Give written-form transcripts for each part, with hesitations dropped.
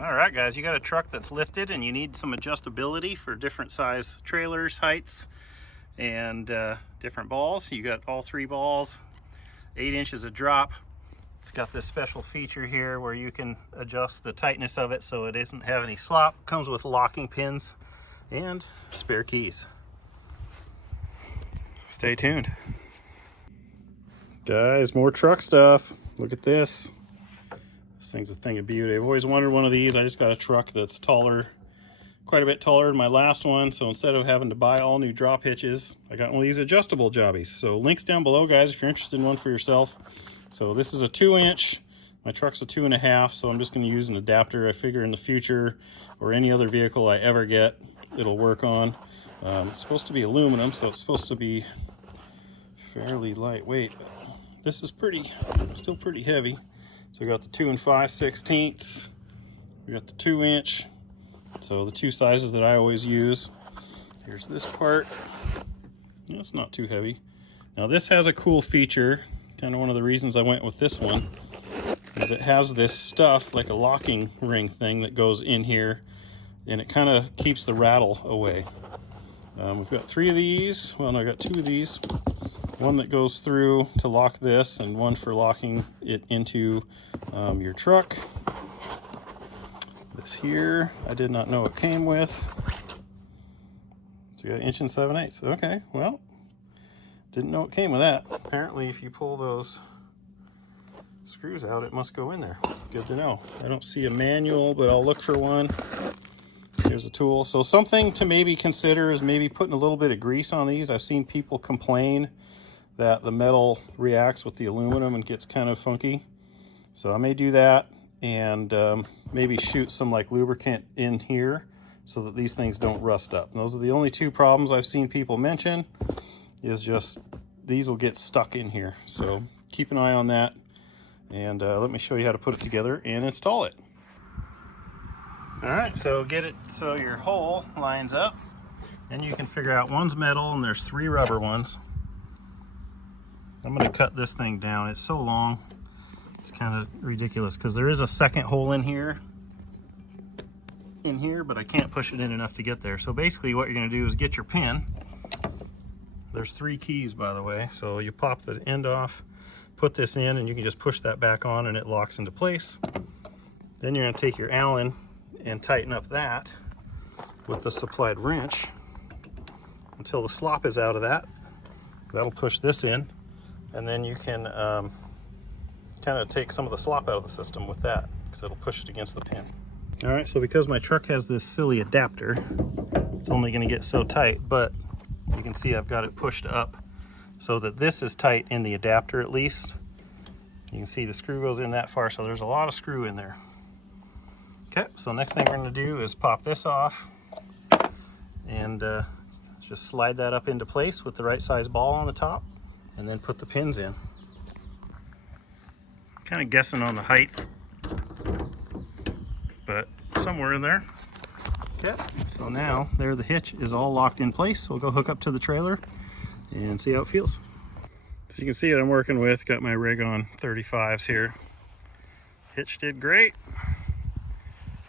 All right, guys, you got a truck that's lifted and you need some adjustability for different size trailers, heights, and different balls. You got all 3 balls, 8 inches of drop. It's got this special feature here where you can adjust the tightness of it so it doesn't have any slop. Comes with locking pins and spare keys. Stay tuned. Guys, more truck stuff. Look at this. This thing's a thing of beauty. I've always wanted one of these. I just got a truck that's taller, quite a bit taller than my last one. So instead of having to buy all new drop hitches, I got one of these adjustable jobbies. So links down below, guys, if you're interested in one for yourself. So this is a 2-inch. My truck's a 2.5, so I'm just going to use an adapter. I figure in the future, or any other vehicle I ever get, it'll work on. It's supposed to be aluminum, so it's supposed to be fairly lightweight. This is still pretty heavy. So we got the 2 5/16. We got the 2-inch. So the 2 sizes that I always use. Here's this part. It's not too heavy. Now this has a cool feature. Kind of one of the reasons I went with this one is it has this stuff like a locking ring thing that goes in here, and it kind of keeps the rattle away. We've got 3 of these. Well, no, I got 2 of these. One that goes through to lock this, and one for locking it into your truck. This here, I did not know it came with. So you got 1 7/8. Okay, well, didn't know it came with that. Apparently, if you pull those screws out, it must go in there. Good to know. I don't see a manual, but I'll look for one. Here's a tool. So something to maybe consider is maybe putting a little bit of grease on these. I've seen people complain that the metal reacts with the aluminum and gets kind of funky. So I may do that and maybe shoot some like lubricant in here so that these things don't rust up. And those are the only 2 problems I've seen people mention, is just these will get stuck in here. So keep an eye on that, and let me show you how to put it together and install it. All right, so get it so your hole lines up, and you can figure out one's metal and there's 3 rubber ones. I'm going to cut this thing down. It's so long, it's kind of ridiculous because there is a second hole in here, but I can't push it in enough to get there. So basically what you're going to do is get your pin. There's 3 keys, by the way, so you pop the end off, put this in, and you can just push that back on and it locks into place. Then you're going to take your Allen and tighten up that with the supplied wrench until the slop is out of that. That'll push this in, and then you can kind of take some of the slop out of the system with that, because it'll push it against the pin. All right, so because my truck has this silly adapter, it's only going to get so tight, but you can see I've got it pushed up so that this is tight in the adapter at least. You can see the screw goes in that far, so there's a lot of screw in there. Okay, so next thing we're going to do is pop this off and just slide that up into place with the right size ball on the top, and then put the pins in. Kind of guessing on the height, but somewhere in there. Okay, so now there the hitch is all locked in place. So we'll go hook up to the trailer and see how it feels. So you can see what I'm working with. Got my rig on 35s here. Hitch did great.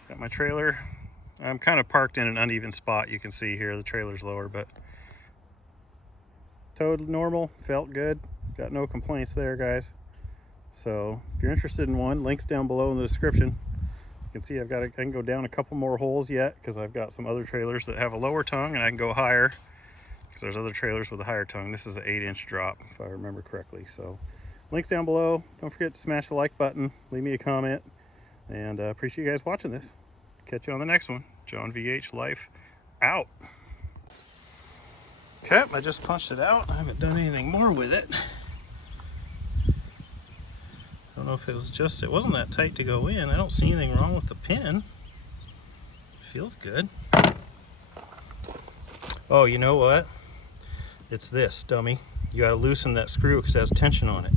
Got my trailer. I'm kind of parked in an uneven spot. You can see here the trailer's lower, but towed normal, felt good. Got no complaints there, guys. So if you're interested in one, links down below in the description. You can see I can go down a couple more holes yet, because I've got some other trailers that have a lower tongue, and I can go higher because there's other trailers with a higher tongue. This is an 8-inch drop, if I remember correctly. So links down below. Don't forget to smash the like button, leave me a comment, and appreciate you guys watching this. Catch you on the next one. John VH Life out. Okay, I just punched it out. I haven't done anything more with it. I don't know if it wasn't that tight to go in. I don't see anything wrong with the pin. It feels good. Oh, you know what? It's this, dummy. You gotta loosen that screw because it has tension on it.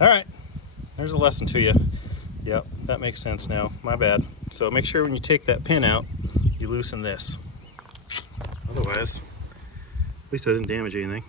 All right, there's a lesson to you. Yep, that makes sense now. My bad. So make sure when you take that pin out, you loosen this. Otherwise, at least I didn't damage anything.